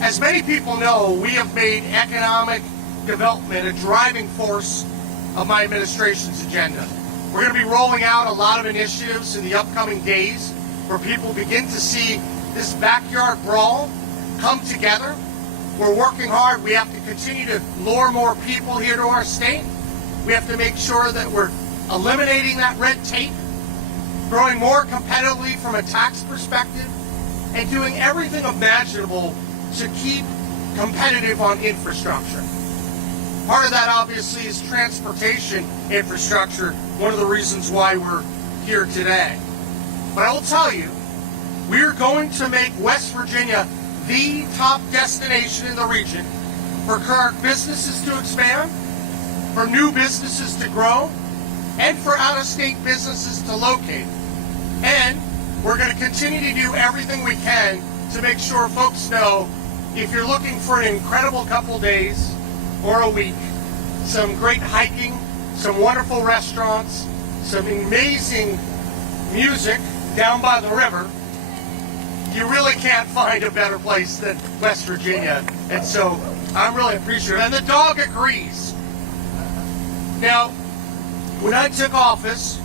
As many people know, we have made economic development a driving force of my administration's agenda. We're going to be rolling out a lot of initiatives in the upcoming days where people begin to see this backyard brawl come together. We're working hard. We have to continue to lure more people here to our state. We have to make sure that we're eliminating that red tape, growing more competitively from a tax perspective, and doing everything imaginable to keep competitive on infrastructure. Part of that obviously is transportation infrastructure, one of the reasons why we're here today. But I will tell you, we're going to make West Virginia the top destination in the region for current businesses to expand, for new businesses to grow, and for out-of-state businesses to locate. And we're going to continue to do everything we can to make sure folks know if you're looking for an incredible couple days or a week, some great hiking, some wonderful restaurants, some amazing music down by the river, you really can't find a better place than West Virginia. And so I'm really appreciative. And the dog agrees. Now, when I took office,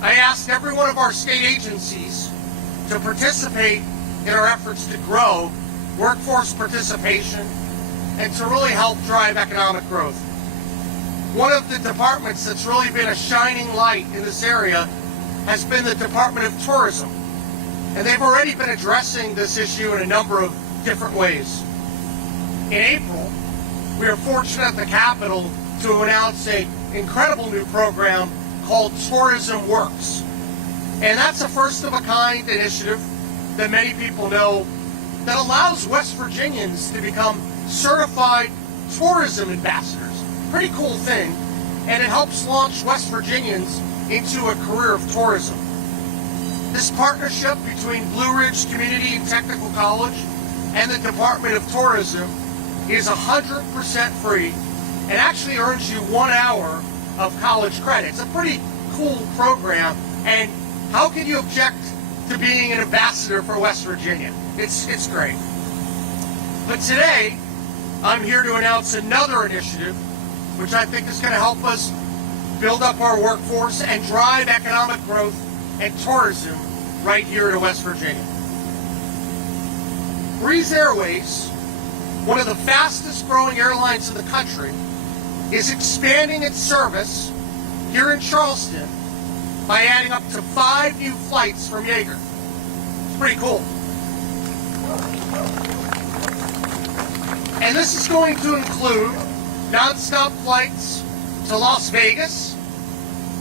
I asked every one of our state agencies to participate in our efforts to grow workforce participation and to really help drive economic growth. One of the departments that's really been a shining light in this area has been the Department of Tourism. And they've already been addressing this issue in a number of different ways. In April, we were fortunate at the Capitol to announce an incredible new program called Tourism Works. And that's a first-of-a-kind initiative that many people know that allows West Virginians to become certified tourism ambassadors. Pretty cool thing. And it helps launch West Virginians into a career of tourism. This partnership between Blue Ridge Community and Technical College and the Department of Tourism is 100% free and actually earns you 1 hour of college credit. It's a pretty cool program, and how can you object to being an ambassador for West Virginia? It's great. But today, I'm here to announce another initiative which I think is going to help us build up our workforce and drive economic growth and tourism right here to West Virginia. Breeze Airways, one of the fastest growing airlines in the country, is expanding its service here in Charleston by adding up to 5 new flights from Yeager. It's pretty cool. And this is going to include nonstop flights to Las Vegas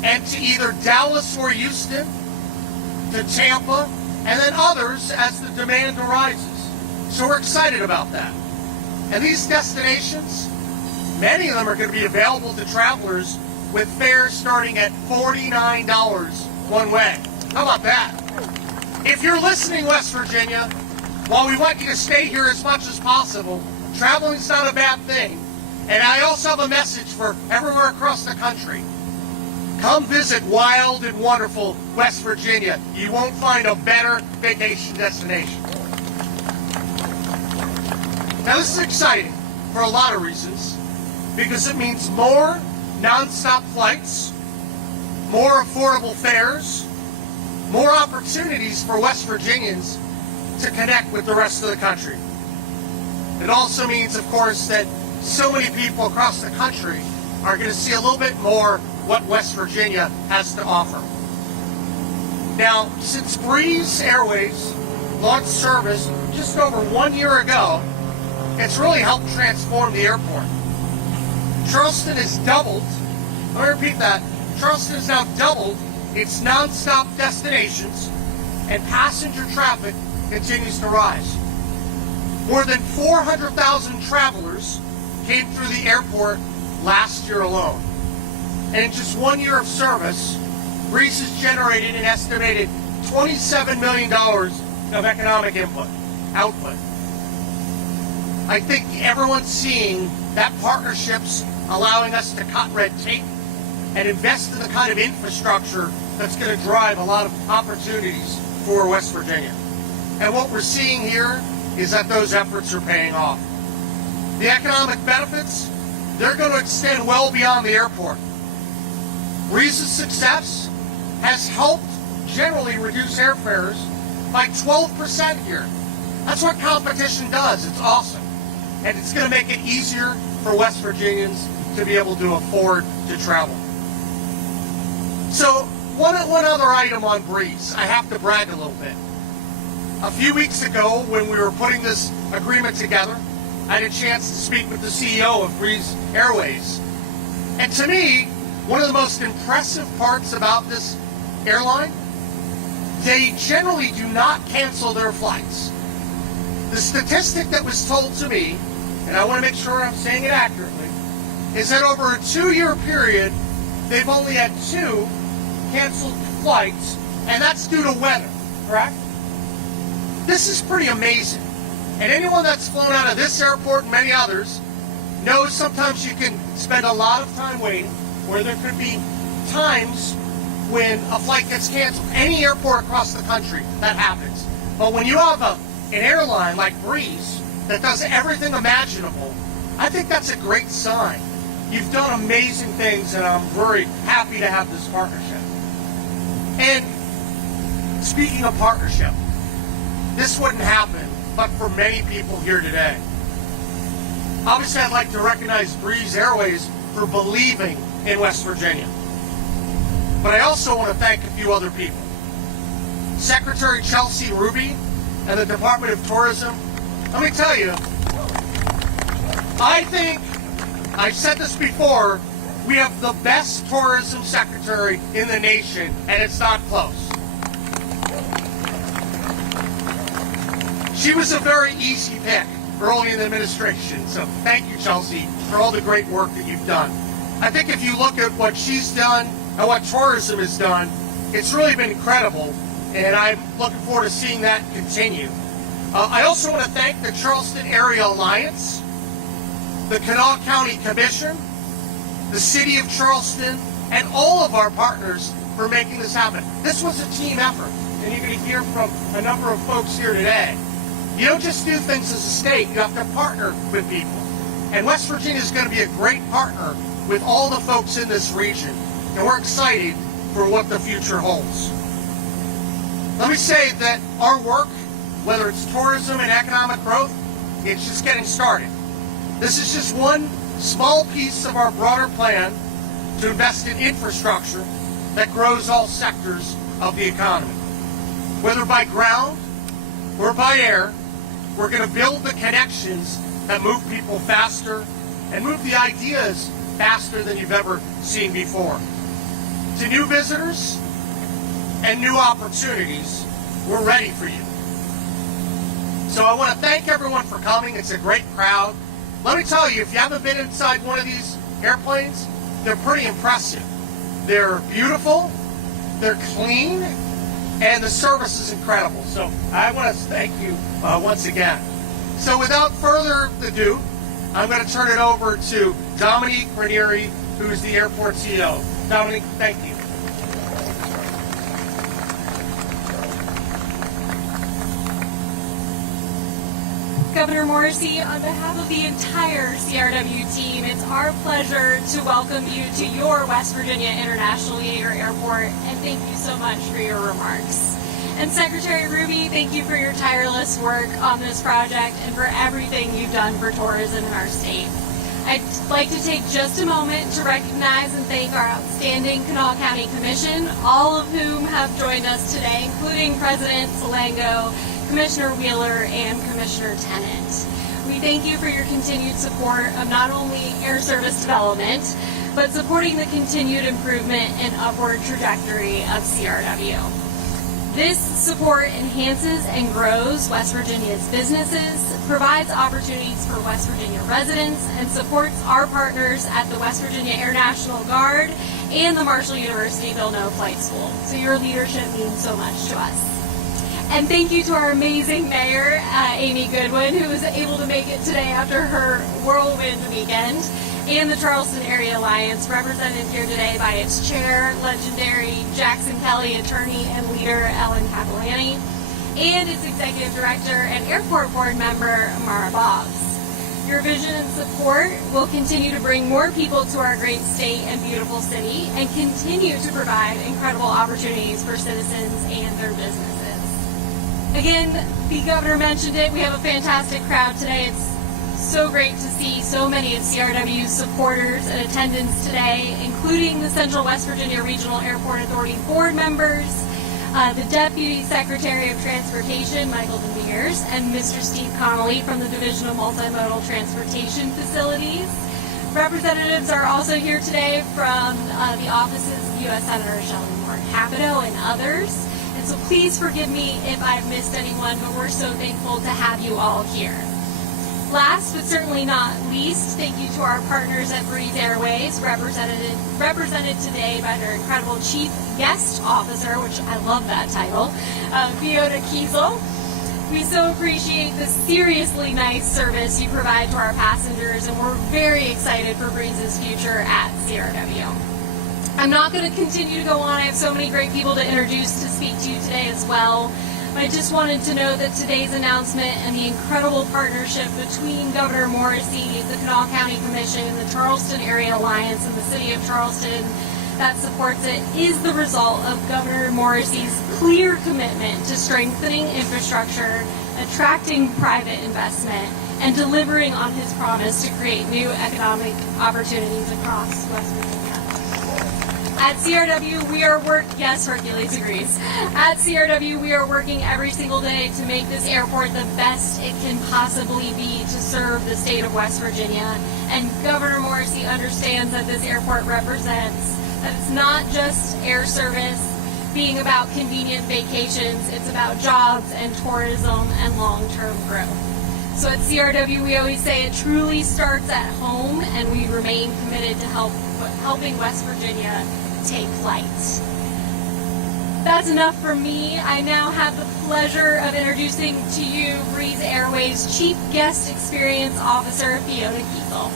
and to either Dallas or Houston, to Tampa, and then others as the demand arises. So we're excited about that. And these destinations, many of them are going to be available to travelers with fares starting at $49 one way. How about that? If you're listening, West Virginia, while we want you to stay here as much as possible, traveling's not a bad thing. And I also have a message for everywhere across the country. Come visit wild and wonderful West Virginia. You won't find a better vacation destination. Now this is exciting for a lot of reasons, because it means more nonstop flights, more affordable fares, more opportunities for West Virginians to connect with the rest of the country. It also means, of course, that so many people across the country are going to see a little bit more what West Virginia has to offer. Now, since Breeze Airways launched service just over 1 year ago, it's really helped transform the airport. Charleston has doubled, let me repeat that, Charleston has now doubled its nonstop destinations, and passenger traffic continues to rise. More than 400,000 travelers came through the airport last year alone. And in just 1 year of service, Breeze has generated an estimated $27 million of economic output. I think everyone's seeing that partnership's allowing us to cut red tape and invest in the kind of infrastructure that's going to drive a lot of opportunities for West Virginia. And what we're seeing here is that those efforts are paying off. The economic benefits, they're going to extend well beyond the airport. Breeze's success has helped generally reduce airfares by 12% here. That's what competition does. It's awesome. And it's going to make it easier for West Virginians to be able to afford to travel. So one other item on Breeze. I have to brag a little bit. A few weeks ago, when we were putting this agreement together, I had a chance to speak with the CEO of Breeze Airways. And to me, one of the most impressive parts about this airline, they generally do not cancel their flights. The statistic that was told to me, and I want to make sure I'm saying it accurately, is that over a 2-year period, they've only had 2 canceled flights, and that's due to weather, correct? This is pretty amazing. And anyone that's flown out of this airport and many others knows sometimes you can spend a lot of time waiting, where there could be times when a flight gets canceled. Any airport across the country, that happens. But when you have an airline like Breeze that does everything imaginable, I think that's a great sign. You've done amazing things, and I'm very happy to have this partnership. And speaking of partnership, this wouldn't happen but for many people here today. Obviously, I'd like to recognize Breeze Airways for believing in West Virginia. But I also want to thank a few other people. Secretary Chelsea Ruby and the Department of Tourism. Let me tell you, I think, I've said this before, we have the best tourism secretary in the nation, and it's not close. She was a very easy pick early in the administration, so thank you, Chelsea, for all the great work that you've done. I think if you look at what she's done and what tourism has done, it's really been incredible, and I'm looking forward to seeing that continue. I also want to thank the Charleston Area Alliance, the Kanawha County Commission, the City of Charleston, and all of our partners for making this happen. This was a team effort, and you're going to hear from a number of folks here today. You don't just do things as a state, you have to partner with people. And West Virginia is going to be a great partner with all the folks in this region. And we're excited for what the future holds. Let me say that our work, whether it's tourism and economic growth, it's just getting started. This is just one small piece of our broader plan to invest in infrastructure that grows all sectors of the economy. Whether by ground or by air, we're going to build the connections that move people faster and move the ideas faster than you've ever seen before. To new visitors and new opportunities, we're ready for you. So I want to thank everyone for coming. It's a great crowd. Let me tell you, if you haven't been inside one of these airplanes, they're pretty impressive. They're beautiful, they're clean, and the service is incredible. So I want to thank you once again. So without further ado, I'm going to turn it over to Dominique Ranieri, who's the airport CEO. Dominique, thank you. Governor Morrissey, on behalf of the entire CRW team, it's our pleasure to welcome you to your West Virginia International Yeager Airport, and thank you so much for your remarks. And Secretary Ruby, thank you for your tireless work on this project and for everything you've done for tourism in our state. I'd like to take just a moment to recognize and thank our outstanding Kanawha County Commission, all of whom have joined us today, including President Salango, Commissioner Wheeler, and Commissioner Tennant. We thank you for your continued support of not only air service development, but supporting the continued improvement and upward trajectory of CRW. This support enhances and grows West Virginia's businesses, provides opportunities for West Virginia residents, and supports our partners at the West Virginia Air National Guard and the Marshall University Villanova Flight School. So your leadership means so much to us. And thank you to our amazing mayor, Amy Goodwin, who was able to make it today after her whirlwind weekend, and the Charleston Area Alliance, represented here today by its chair, legendary Jackson Kelly attorney and leader Ellen Capilani. and its Executive Director and Airport Board member, Mara Boggs. Your vision and support will continue to bring more people to our great state and beautiful city and continue to provide incredible opportunities for citizens and their businesses. Again, the governor mentioned it. We have a fantastic crowd today. It's so great to see so many of CRW's supporters in attendance today, including the Central West Virginia Regional Airport Authority board members, the Deputy Secretary of Transportation, Michael Demers, and Mr. Steve Connolly from the Division of Multimodal Transportation Facilities. Representatives are also here today from the offices of U.S. Senator Shelley Moore Capito and others. And so please forgive me if I've missed anyone, but we're so thankful to have you all here. Last but certainly not least, thank you to our partners at Breeze Airways, represented today by their incredible Chief Guest Officer, which I love that title, Fiona Kiesel. We so appreciate the seriously nice service you provide to our passengers, and we're very excited for Breeze's future at CRW. I'm not going to continue to go on. I have so many great people to introduce to speak to you today as well. I just wanted to know that today's announcement and the incredible partnership between Governor Morrisey, the Kanawha County Commission, the Charleston Area Alliance, and the City of Charleston that supports it is the result of Governor Morrisey's clear commitment to strengthening infrastructure, attracting private investment, and delivering on his promise to create new economic opportunities across West Virginia. At CRW, we are yes, Hercules agrees. At CRW, we are working every single day to make this airport the best it can possibly be to serve the state of West Virginia. And Governor Morrisey understands that this airport represents that it's not just air service being about convenient vacations, it's about jobs and tourism and long-term growth. So at CRW, we always say it truly starts at home, and we remain committed to helping West Virginia take flight. That's enough for me. I now have the pleasure of introducing to you Breeze Airways Chief Guest Experience Officer, Fiona Kiesel.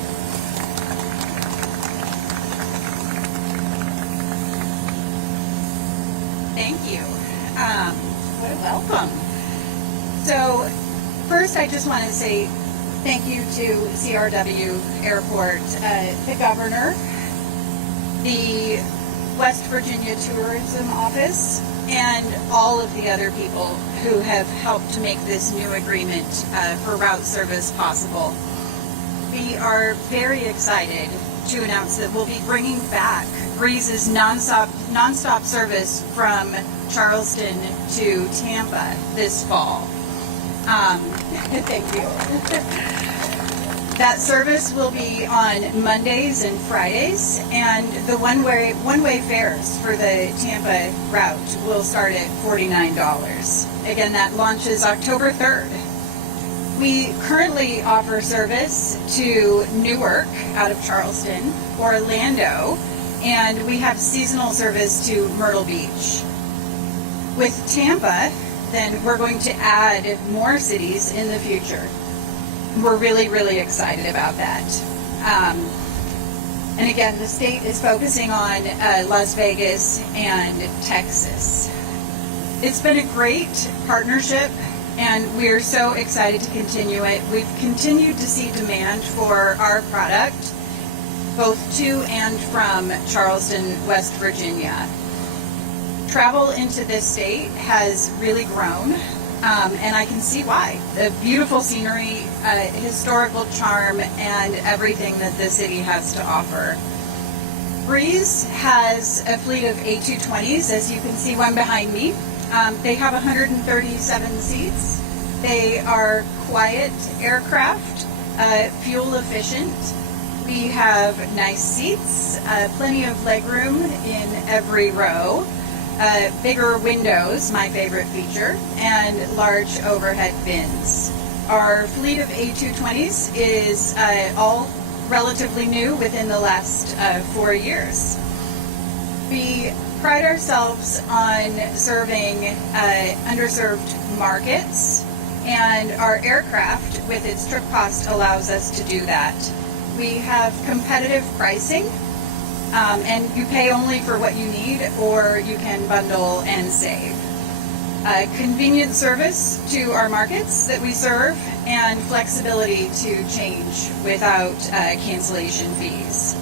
Thank you. What a welcome. So first I just want to say thank you to CRW Airport, the governor, the West Virginia Tourism Office, and all of the other people who have helped to make this new agreement for route service possible. We are very excited to announce that we'll be bringing back Breeze's nonstop service from Charleston to Tampa this fall. Thank you. That service will be on Mondays and Fridays, and the one-way fares for the Tampa route will start at $49. Again, that launches October 3rd. We currently offer service to Newark out of Charleston, Orlando, and we have seasonal service to Myrtle Beach. With Tampa, then we're going to add more cities in the future. We're really, really excited about that. And again, the state is focusing on Las Vegas and Texas. It's been a great partnership, and we're so excited to continue it. We've continued to see demand for our product, both to and from Charleston, West Virginia. Travel into this state has really grown. And I can see why. The beautiful scenery, historical charm, and everything that the city has to offer. Breeze has a fleet of A220s, as you can see one behind me. They have 137 seats. They are quiet aircraft, fuel efficient. We have nice seats, plenty of legroom in every row. Bigger windows, my favorite feature, and large overhead bins. Our fleet of A220s is all relatively new within the last 4 years. We pride ourselves on serving underserved markets, and our aircraft, with its trip cost, allows us to do that. We have competitive pricing. And you pay only for what you need, or you can bundle and save. convenient service to our markets that we serve, and flexibility to change without cancellation fees.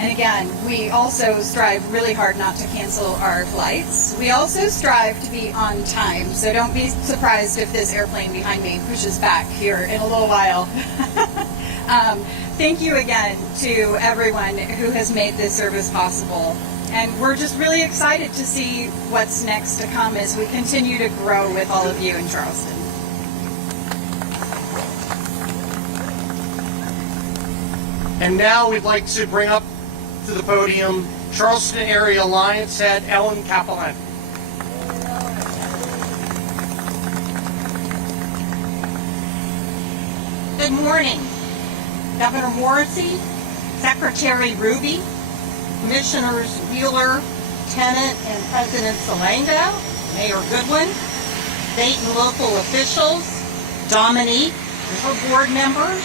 And again, we also strive really hard not to cancel our flights. We also strive to be on time, so don't be surprised if this airplane behind me pushes back here in a little while. Thank you again to everyone who has made this service possible. And we're just really excited to see what's next to come as we continue to grow with all of you in Charleston. And now we'd like to bring up to the podium Charleston Area Alliance Head Ellen Capellan. Good morning, Governor Morrissey, Secretary Ruby, Commissioners Wheeler, Tennant, and President Salango, Mayor Goodwin, state and local officials, Dominique, her board members,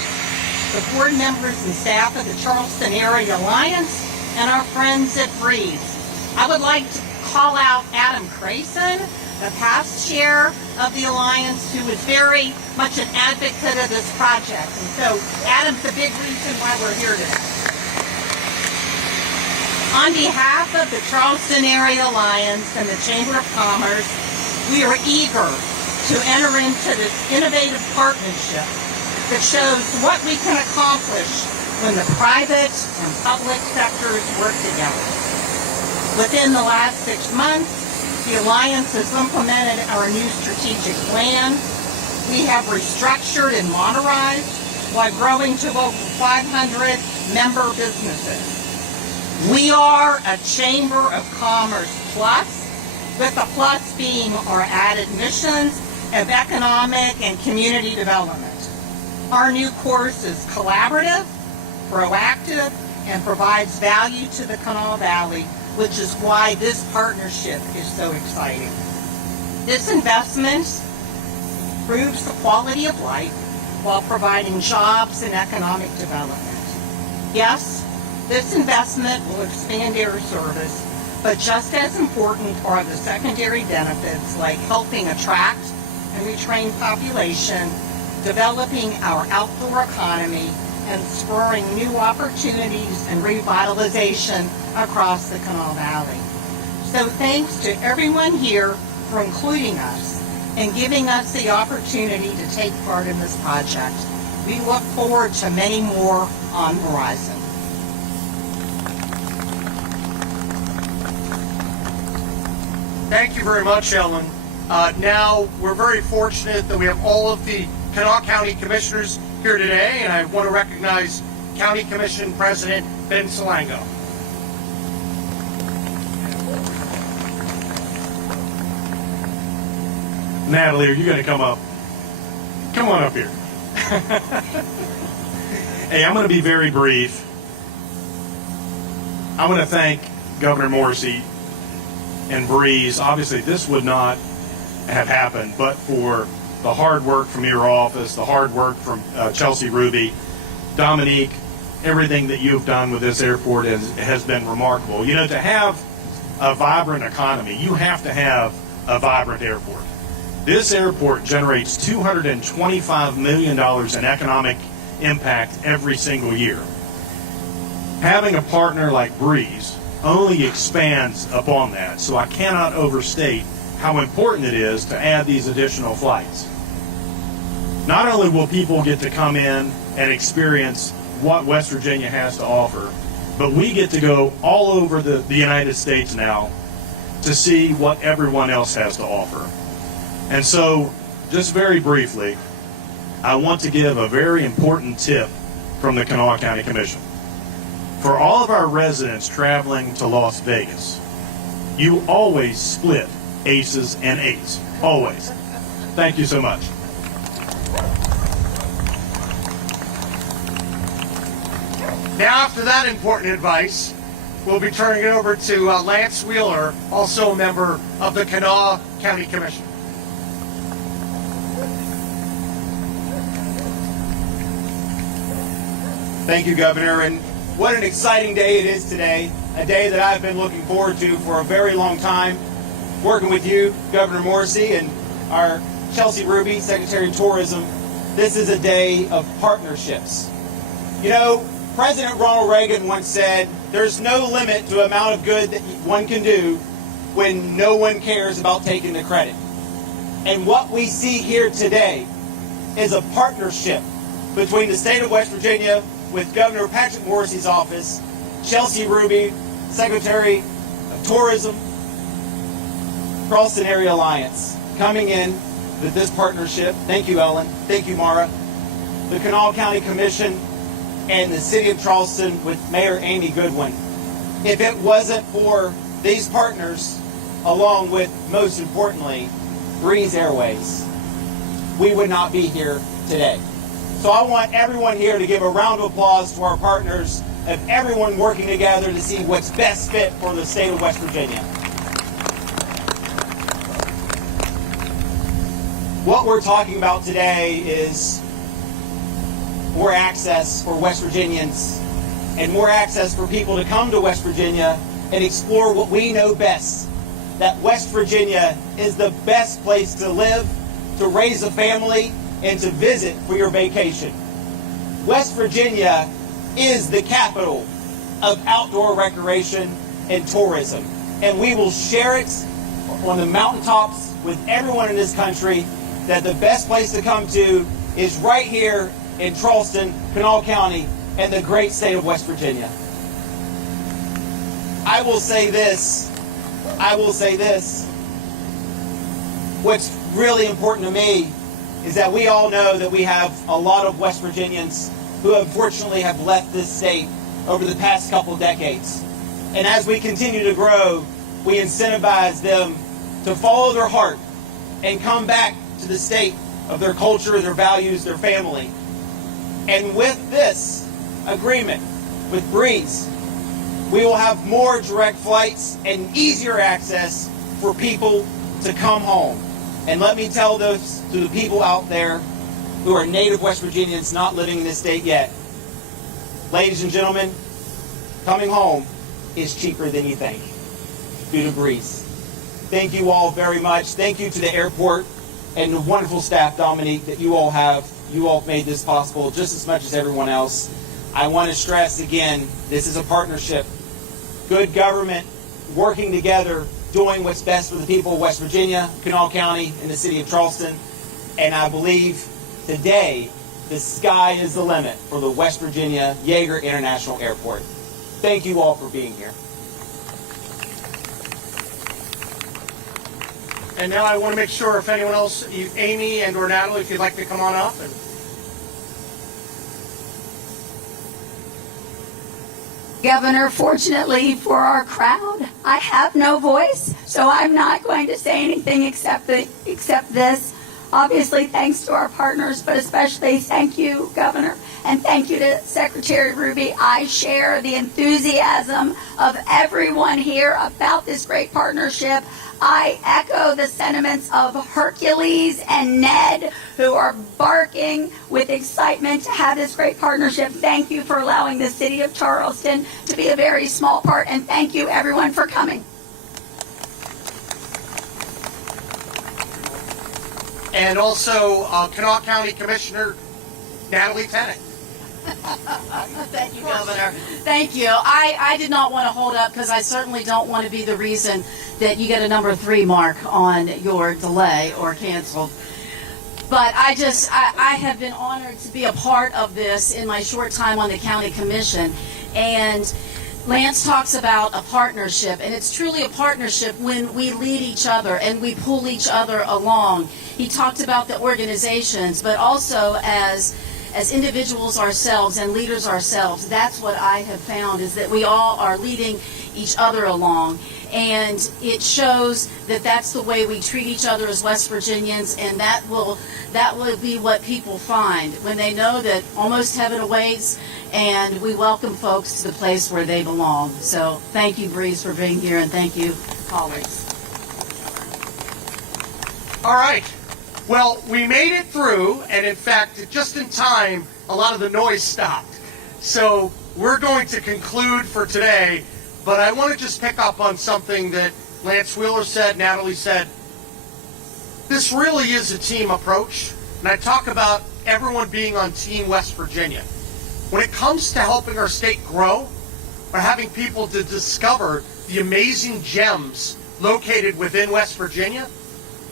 the board members and staff of the Charleston Area Alliance, and our friends at Breeze. I would like to call out Adam Crayson, the past chair of the Alliance, who is very much an advocate of this project. And so Adam's a big reason why we're here today. On behalf of the Charleston Area Alliance and the Chamber of Commerce, we are eager to enter into this innovative partnership that shows what we can accomplish when the private and public sectors work together. Within the last 6 months, the Alliance has implemented our new strategic plan. We have restructured and modernized while growing to over 500 member businesses. We are a Chamber of Commerce Plus, with the plus being our added missions of economic and community development. Our new course is collaborative, proactive, and provides value to the Kanawha Valley, which is why this partnership is so exciting. This investment improves the quality of life while providing jobs and economic development. Yes, this investment will expand air service, but just as important are the secondary benefits like helping attract and retrain population, developing our outdoor economy, and spurring new opportunities and revitalization across the Kanawha Valley. So thanks to everyone here for including us and giving us the opportunity to take part in this project. We look forward to many more on the horizon. Thank you very much, Ellen. Now, we're very fortunate that we have all of the Kanawha County Commissioners here today, and I want to recognize County Commission President Ben Salango. Natalie, are you going to come up? Come on up here. Hey, I'm going to be very brief. I want to thank Governor Morrissey and Breeze. Obviously, this would not have happened but for the hard work from your office, the hard work from Chelsea Ruby, Dominique. Everything that you've done with this airport has been remarkable. You know, to have a vibrant economy, you have to have a vibrant airport. This airport generates $225 million in economic impact every single year. Having a partner like Breeze only expands upon that, so I cannot overstate how important it is to add these additional flights. Not only will people get to come in and experience what West Virginia has to offer, but we get to go all over the United States now to see what everyone else has to offer. And so, just very briefly, I want to give a very important tip from the Kanawha County Commission. For all of our residents traveling to Las Vegas, you always split aces and eights. Always. Thank you so much. Now, after that important advice, we'll be turning it over to Lance Wheeler, also a member of the Kanawha County Commission. Thank you, Governor, and what an exciting day it is today, a day that I've been looking forward to for a very long time. working with you, Governor Morrissey, and our Chelsea Ruby, Secretary of Tourism. This is a day of partnerships. You know, President Ronald Reagan once said, there's no limit to the amount of good that one can do when no one cares about taking the credit. And what we see here today is a partnership between the state of West Virginia with Governor Patrick Morrissey's office, Chelsea Ruby, Secretary of Tourism, Charleston Area Alliance, coming in with this partnership. Thank you, Ellen. Thank you, Mara. The Kanawha County Commission and the City of Charleston with Mayor Amy Goodwin. If it wasn't for these partners, along with, most importantly, Breeze Airways, we would not be here today. So I want everyone here to give a round of applause to our partners, of everyone working together to see what's best fit for the state of West Virginia. What we're talking about today is more access for West Virginians and more access for people to come to West Virginia and explore what we know best, that West Virginia is the best place to live, to raise a family, and to visit for your vacation. West Virginia is the capital of outdoor recreation and tourism, and we will share it on the mountaintops with everyone in this country that the best place to come to is right here in Charleston, Kanawha County, and the great state of West Virginia. I will say this. What's really important to me is that we all know that we have a lot of West Virginians who unfortunately have left this state over the past couple decades. And as we continue to grow, we incentivize them to follow their heart and come back to the state of their culture, their values, their family. And with this agreement with Breeze, we will have more direct flights and easier access for people to come home. And let me tell those to the people out there who are native West Virginians not living in this state yet, ladies and gentlemen, coming home is cheaper than you think due to Breeze. Thank you all very much. Thank you to the airport and the wonderful staff, Dominique, that you all have. You all made this possible just as much as everyone else. I want to stress again, this is a partnership. Good government working together, doing what's best for the people of West Virginia, Kanawha County, and the city of Charleston. And I believe today the sky is the limit for the West Virginia Yeager International Airport. Thank you all for being here. And now I want to make sure if anyone else, Amy and or Natalie, if you'd like to come on up. And Governor, fortunately for our crowd, I have no voice, so I'm not going to say anything except this. Obviously, thanks to our partners, but especially thank you, Governor, and thank you to Secretary Ruby. I share the enthusiasm of everyone here about this great partnership. I echo the sentiments of Hercules and Ned, who are barking with excitement to have this great partnership. Thank you for allowing the city of Charleston to be a very small part, and thank you, everyone, for coming. And also Kanawha County Commissioner Natalie Tennant. Thank you, Governor. Thank you. I did not want to hold up because I certainly don't want to be the reason that you get a number 3 mark on your delay or canceled. But I have been honored to be a part of this in my short time on the county commission. And Lance talks about a partnership, and it's truly a partnership when we lead each other and we pull each other along. He talked about the organizations, but also as individuals ourselves and leaders ourselves. That's what I have found, is that we all are leading each other along. And it shows that that's the way we treat each other as West Virginians, and that will be what people find when they know that almost heaven awaits, and we welcome folks to the place where they belong. So thank you, Breeze, for being here, and thank you, colleagues. All right. Well, we made it through, and in fact, just in time, a lot of the noise stopped. So we're going to conclude for today, but I want to just pick up on something that Lance Wheeler said, Natalie said, this really is a team approach. And I talk about everyone being on Team West Virginia. When it comes to helping our state grow, or having people to discover the amazing gems located within West Virginia,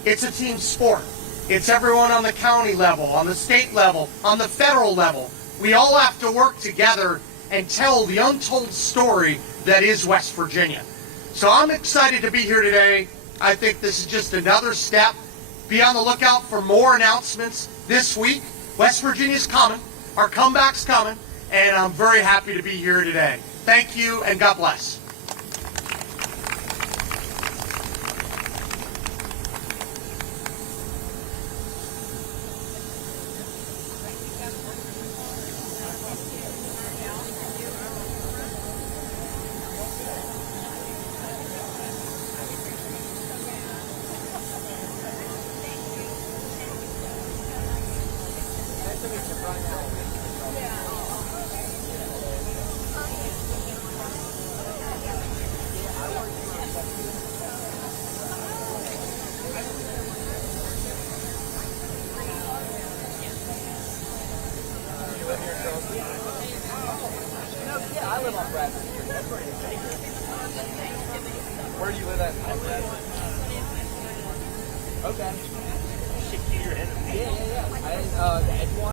it's a team sport. It's everyone on the county level, on the state level, on the federal level. We all have to work together and tell the untold story that is West Virginia. So I'm excited to be here today. I think this is just another step. Be on the lookout for more announcements this week. West Virginia's coming. Our comeback's coming. And I'm very happy to be here today. Thank you, and God bless. Where do you live at? Okay. Yeah. I, the Edgewater.